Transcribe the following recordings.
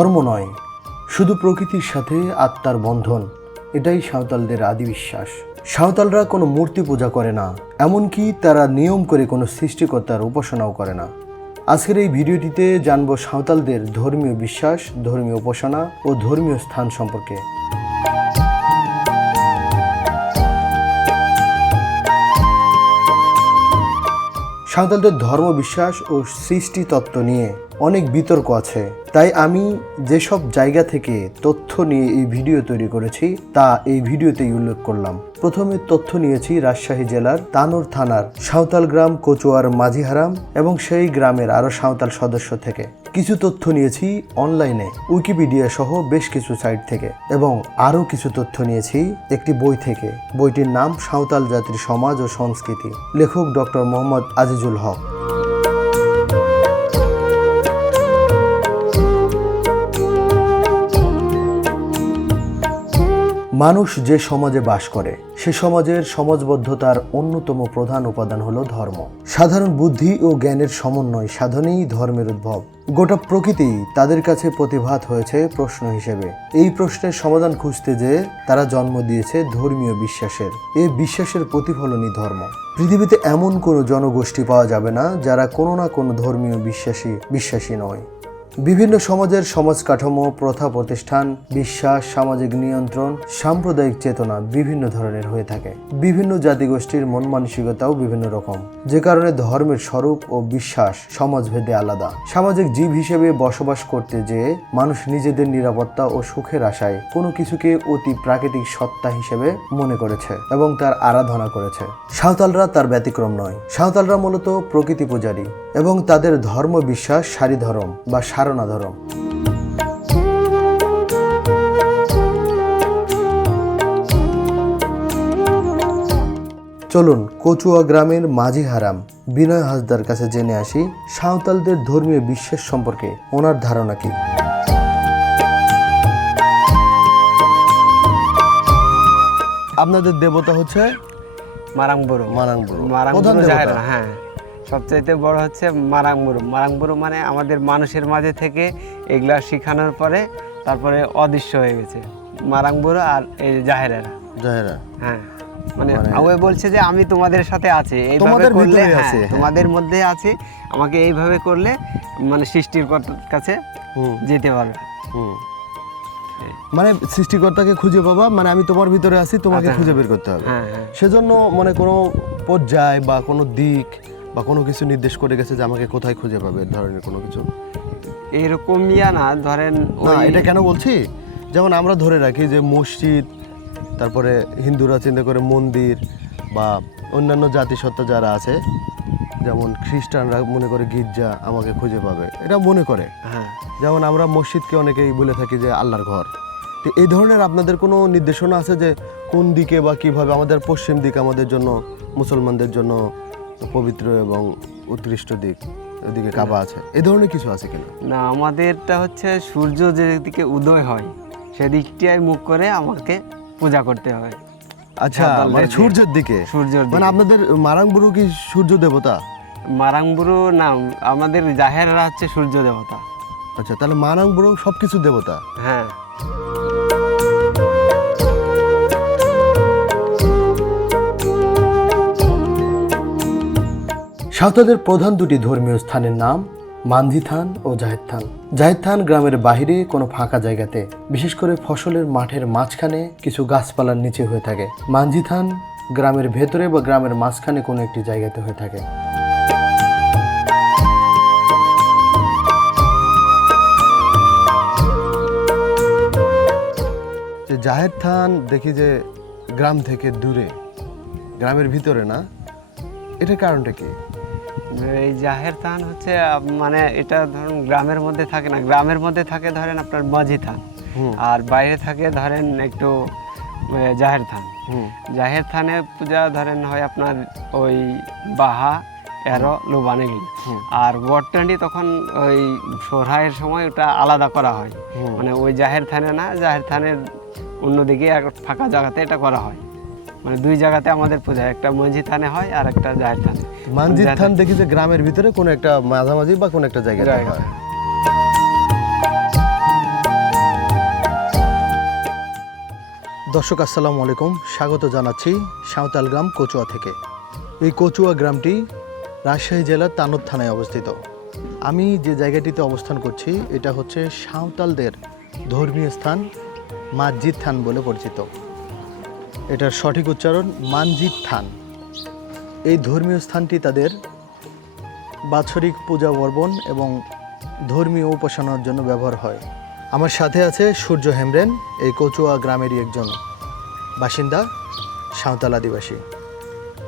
ধর্ম নয়, শুধু প্রকৃতির সাথে আত্মার বন্ধন, এটাই সাঁওতালদের আদি বিশ্বাস। সাঁওতালরা কোনো মূর্তি পূজা করে না, এমনকি তারা নিয়ম করে কোনো সৃষ্টিকর্তার উপাসনাও করে না। আজকের এই ভিডিওটিতে জানবো সাঁওতালদের ধর্মীয় বিশ্বাস, ধর্মীয় উপাসনা ও ধর্মীয় স্থান সম্পর্কে। সাঁওতালদের ধর্ম বিশ্বাস ও সৃষ্টি তত্ত্ব নিয়ে অনেক বিতর্ক আছে, তাই আমি যেসব জায়গা থেকে তথ্য নিয়ে এই ভিডিও তৈরি করেছি তা এই ভিডিওতেই উল্লেখ করলাম। প্রথমে তথ্য নিয়েছি রাজশাহী জেলার তানোর থানার সাঁওতাল গ্রাম কচুয়ার মাঝিহারাম এবং সেই গ্রামের আরও সাঁওতাল সদস্য থেকে। কিছু তথ্য নিয়েছি অনলাইনে উইকিপিডিয়া সহ বেশ কিছু সাইট থেকে, এবং আরও কিছু তথ্য নিয়েছি একটি বই থেকে। বইটির নাম সাঁওতাল জাতির সমাজ ও সংস্কৃতি, লেখক ডক্টর মোহাম্মদ আজিজুল হক। মানুষ যে সমাজে বাস করে সে সমাজের সমাজবদ্ধতার অন্যতম প্রধান উপাদান হলো ধর্ম। সাধারণ বুদ্ধি ও জ্ঞানের সমন্বয় সাধনেই ধর্মের উদ্ভব। গোটা প্রকৃতি তাদের কাছে প্রতিভাত হয়েছে প্রশ্ন হিসেবে। এই প্রশ্নের সমাধান খুঁজতে যে তারা জন্ম দিয়েছে ধর্মীয় বিশ্বাসের। এই বিশ্বাসের প্রতিফলনই ধর্ম। পৃথিবীতে এমন কোনো জনগোষ্ঠী পাওয়া যাবে না যারা কোনো না কোনো ধর্মীয় বিশ্বাসী নয়। বিভিন্ন সমাজের সমাজ কাঠামো, প্রথা, প্রতিষ্ঠান, বিশ্বাস, সামাজিক নিয়ন্ত্রণ, সাম্প্রদায়িক চেতনা বিভিন্ন ধরনের হয়ে থাকে। বিভিন্ন জাতিগোষ্ঠীর মন মানসিকতাও বিভিন্ন রকম, যে কারণে ধর্মের স্বরূপ ও বিশ্বাস সমাজভেদে আলাদা। সামাজিক জীব হিসেবে বসবাস করতে যেয়ে মানুষ নিজেদের নিরাপত্তা ও সুখের আশায় কোনো কিছুকে অতি প্রাকৃতিক সত্তা হিসেবে মনে করেছে এবং তার আরাধনা করেছে। সাঁওতালরা তার ব্যতিক্রম নয়। সাঁওতালরা মূলত প্রকৃতি পূজারী এবং তাদের ধর্ম বিশ্বাস সারি ধর্ম বা সারনা ধর্ম। চলুন কচুয়া গ্রামের মাঝিহারাম বিনয় হাসদার কাছে জেনে আসি সাঁওতালদের ধর্মীয় বিশ্বাস সম্পর্কে ওনার ধারণা কি। আপনাদের দেবতা হচ্ছে মারাংবুরু। হ্যাঁ, সবচাইতে বড় হচ্ছে মারাংবুরু। মারাংবুরু মানে আমাদের মানুষের মাঝে থেকে এগুলা শিখানোর পরে তারপরে অদৃশ্য হয়ে গেছে মারাংবুরু। আর এই জাহেরা, হ্যাঁ, মানে ওই বলছে যে আমি তোমাদের সাথে আছি, এইভাবে করলে তোমাদের মধ্যে আছে, আমাকে এইভাবে করলে মানে সৃষ্টিকর্তার কাছে যেতে পারবে। মানে সৃষ্টিকর্তাকে খুঁজে পাবা, মানে আমি তোমার ভিতরে আছি, তোমাকে খুঁজে বের করতে হবে। সেজন্য মানে কোনো পর্যায় বা কোনো দিক বা কোনো কিছু নির্দেশ করে গেছে যে আমাকে কোথায় খুঁজে পাবে, ধরনের কোনো কিছু এরকম না। ধরেন এটা কেন বলছি, যেমন আমরা ধরে রাখি যে মসজিদ, তারপরে হিন্দুরা চিন্তা করে মন্দির, বা অন্যান্য জাতিসত্তা যারা আছে যেমন খ্রিস্টানরা মনে করে গির্জা আমাকে খুঁজে পাবে, এটা মনে করে। যেমন আমরা মসজিদকে অনেকেই বলে থাকি যে আল্লাহর ঘর। তো এই ধরনের আপনাদের কোনো নির্দেশনা আছে যে কোন দিকে বা কিভাবে? আমাদের পশ্চিম দিক আমাদের জন্য, মুসলমানদের জন্য পবিত্র এবং উৎকৃষ্ট দিক, ওদিকে কাবা আছে, এই ধরনের কিছু আছে কিনা? না, আমাদেরটা হচ্ছে সূর্য যেদিকে উদয় হয় সেদিকটাই মুখ করে আমাকে পূজা করতে হয়। আচ্ছা, মানে সূর্যের দিকে। মানে আপনাদের মারাংবুরু কি সূর্য দেবতা? মারাংবুরু না, আমাদের জাহেররা হচ্ছে সূর্য দেবতা। আচ্ছা, তাহলে মারাংবুরু সবকিছু দেবতা। হ্যাঁ। সাঁওতালদের প্রধান দুটি ধর্মীয় স্থানের নাম মানঝি থান ও জাহের থান। জাহের থান গ্রামের বাহিরে কোনো ফাঁকা জায়গাতে, বিশেষ করে ফসলের মাঠের মাঝখানে কিছু গাছপালার নিচে হয়ে থাকে। মানঝি থান গ্রামের ভেতরে বা গ্রামের মাঝখানে কোনো একটি জায়গাতে হয়ে থাকে। জাহের থান দেখি যে গ্রাম থেকে দূরে, গ্রামের ভিতরে না, এটার কারণটা কি? এই জাহের থান হচ্ছে মানে এটা ধরুন গ্রামের মধ্যে থাকে না, গ্রামের মধ্যে থাকে ধরেন আপনার মাঝি থান, আর বাইরে থাকে ধরেন একটু জাহের থান। জাহের থানে পূজা ধরেন হয় আপনার ওই বাহা এরো লোবানেগি, আর গড়টান্ডি তখন ওই সোহরায়ের সময় ওটা আলাদা করা হয়। মানে ওই জাহের থানে না, জাহের থানের অন্যদিকে এক ফাঁকা জায়গাতে এটা করা হয়। মানে দুই জায়গাতে আমাদের পূজা, একটা মঞ্জি থানে হয় আর একটা জাহের থানে। মঞ্জি থান দেখি যে গ্রামের ভিতরে কোনো একটা মাঝামাঝি বা কোনো একটা জায়গায় হয়। দর্শক আসসালামু আলাইকুম, স্বাগত জানাচ্ছি সাঁওতাল গ্রাম কচুয়া থেকে। এই কচুয়া গ্রামটি রাজশাহী জেলার তানোর থানায় অবস্থিত। আমি যে জায়গাটিতে অবস্থান করছি এটা হচ্ছে সাঁওতালদের ধর্মীয় স্থান মানজিদ থান বলে পরিচিত। এটার সঠিক উচ্চারণ মানজিদ থান। এই ধর্মীয় স্থানটি তাদের বাৎসরিক পূজা পার্বণ এবং ধর্মীয় উপাসনার জন্য ব্যবহার হয়। আমার সাথে আছে সূর্য হেমব্রেন, এই কচুয়া গ্রামেরই একজন বাসিন্দা, সাঁওতাল আদিবাসী।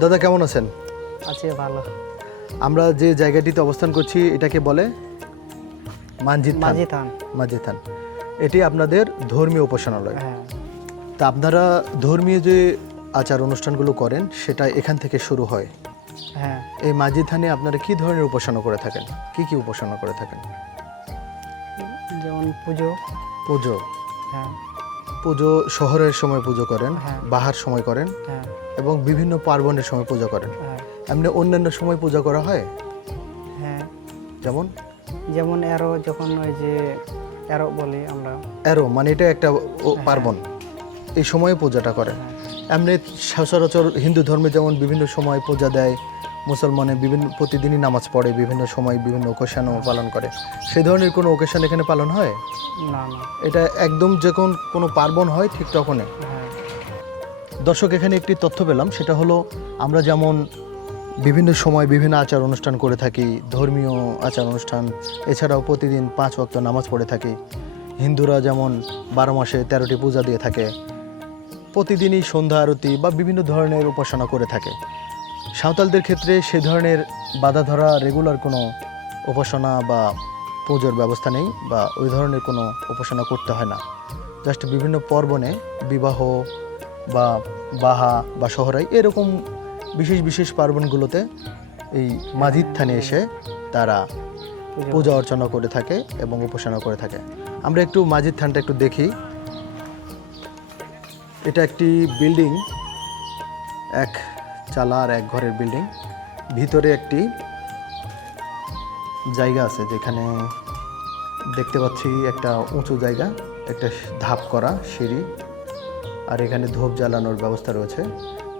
দাদা কেমন আছেন? আছে ভালো। আমরা যে জায়গাটিতে অবস্থান করছি এটাকে বলে মানজিদ থান। মানজিদ থান এটি আপনাদের ধর্মীয় উপাসনালয়। হ্যাঁ। তা আপনারা ধর্মীয় যে আচার অনুষ্ঠানগুলো করেন সেটা এখান থেকে শুরু হয়। হ্যাঁ, এই মানজিদ থানে আপনারা কি ধরনের উপাসনা করে থাকেন? কি উপাসনা করে থাকেন? যেমন পুজো। পুজো। হ্যাঁ। পুজো শহরের সময় পুজো করেন, হ্যাঁ। বাহার সময় করেন হ্যাঁ। এবং বিভিন্ন পার্বণের সময় পূজা করেন। হ্যাঁ। এমনি অন্যান্য সময় পূজা করা হয়? হ্যাঁ, যেমন যেমন এরো, যখন ওই যে এরো বলি আমরা। এরো মানে এটা একটা পার্বণ, এই সময়ে পূজাটা করে। এমনি সচরাচর হিন্দু ধর্মে যেমন বিভিন্ন সময় পূজা দেয়, মুসলমানে বিভিন্ন প্রতিদিনই নামাজ পড়ে, বিভিন্ন সময় বিভিন্ন ওকেশনও পালন করে। সেই ধরনের কোনো ওকেশন এখানে পালন হয় না? না। এটা একদম যখন কোনো পার্বণ হয় ঠিক তখনই। হ্যাঁ। দর্শক এখানে একটি তথ্য পেলাম, সেটা হলো আমরা যেমন বিভিন্ন সময় বিভিন্ন আচার অনুষ্ঠান করে থাকি, ধর্মীয় আচার অনুষ্ঠান, এছাড়াও প্রতিদিন 5 ওয়াক্ত নামাজ পড়ে থাকি। হিন্দুরা যেমন 12 মাসে 13টি পূজা দিয়ে থাকে, প্রতিদিনই সন্ধ্যা আরতি বা বিভিন্ন ধরনের উপাসনা করে থাকে। সাঁওতালদের ক্ষেত্রে সে ধরনের বাধা ধরা রেগুলার কোনো উপাসনা বা পুজোর ব্যবস্থা নেই, বা ওই ধরনের কোনো উপাসনা করতে হয় না। জাস্ট বিভিন্ন পার্বণে, বিবাহ বা বাহা বা শহরাই, এরকম বিশেষ বিশেষ পার্বণগুলোতে এই মানজিদ থানে এসে তারা পূজা অর্চনা করে থাকে এবং উপাসনা করে থাকে। আমরা একটু মানজিদ থানটা একটু দেখি। এটা একটি বিল্ডিং, এক চালা আর এক ঘরের বিল্ডিং। ভিতরে একটি জায়গা আছে যেখানে দেখতে পাচ্ছি একটা উঁচু জায়গা, একটা ধাপ করা সিঁড়ি, আর এখানে ধূপ জ্বালানোর ব্যবস্থা রয়েছে।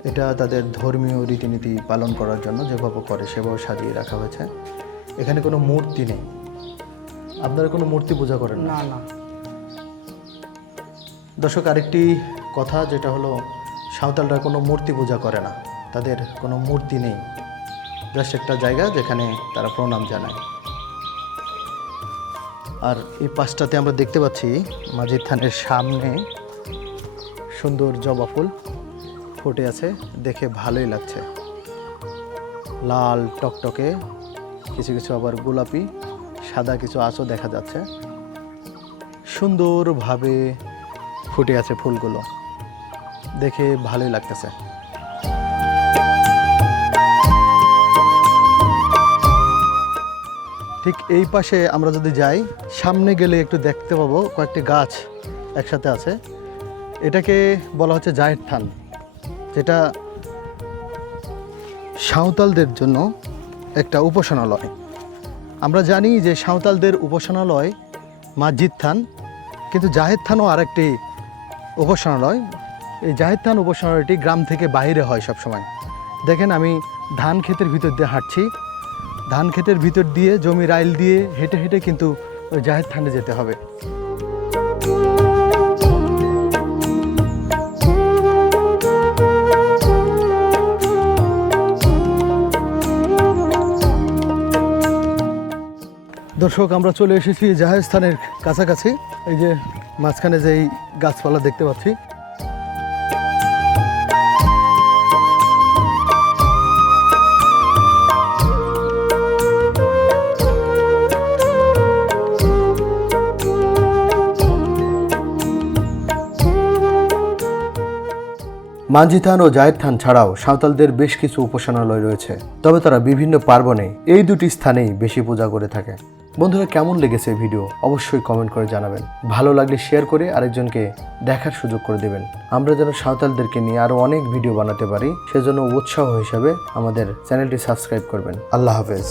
এটা তাদের ধর্মীয় রীতিনীতি পালন করার জন্য যেভাবে করে সেভাবে সাজিয়ে রাখা হয়েছে। এখানে কোনো মূর্তি নেই। আপনারা কোনো মূর্তি পূজা করেন না? না, না। দর্শক আরেকটি কথা, যেটা হলো সাঁওতালরা কোনো মূর্তি পূজা করে না, তাদের কোনো মূর্তি নেই। জাস্ট একটা জায়গা যেখানে তারা প্রণাম জানায়। আর এই পাশটাতে আমরা দেখতে পাচ্ছি মানজিদ থানের সামনে সুন্দর জবা ফুল ফুটে আছে, দেখে ভালোই লাগছে। লাল টকটকে, কিছু কিছু আবার গোলাপি, সাদা কিছু আঁচও দেখা যাচ্ছে। সুন্দরভাবে ফুটে আছে ফুলগুলো, দেখে ভালোই লাগতেছে। ঠিক এই পাশে আমরা যদি যাই, সামনে গেলে একটু দেখতে পাবো কয়েকটি গাছ একসাথে আছে। এটাকে বলা হচ্ছে জাহের থান, যেটা সাঁওতালদের জন্য একটা উপাসনালয়। আমরা জানি যে সাঁওতালদের উপাসনালয় মানজিদ থান, কিন্তু জাহের থানও আরেকটি উপাসনালয়। এই জাহের থান উপাসনালয়টি গ্রাম থেকে বাইরে হয় সবসময়। দেখেন আমি ধান ক্ষেতের ভিতর দিয়ে হাঁটছি, ধান ক্ষেতের ভিতর দিয়ে জমির আইল দিয়ে হেঁটে হেঁটে কিন্তু ওই জাহের থানে যেতে হবে। দর্শক আমরা চলে এসেছি জাহের স্থানের কাছাকাছি। এই যে মাঝখানে যেই গাছপালা দেখতে পাচ্ছি, মানজিদ থান ও জাহের থান ছাড়াও সাঁওতালদের বেশ কিছু উপাসনালয় রয়েছে, তবে তারা বিভিন্ন পার্বণে এই দুটি স্থানেই বেশি পূজা করে থাকে। বন্ধুরা কেমন লেগেছে ভিডিও অবশ্যই কমেন্ট করে জানাবেন। ভালো লাগলে শেয়ার করে আরেকজনকে দেখার সুযোগ করে দেবেন। আমরা যেন সাঁওতালদেরকে নিয়ে আরো অনেক ভিডিও বানাতে পারি, সেজন্য উৎসাহ হিসেবে আমাদের চ্যানেলটি সাবস্ক্রাইব করবেন। আল্লাহ হাফেজ।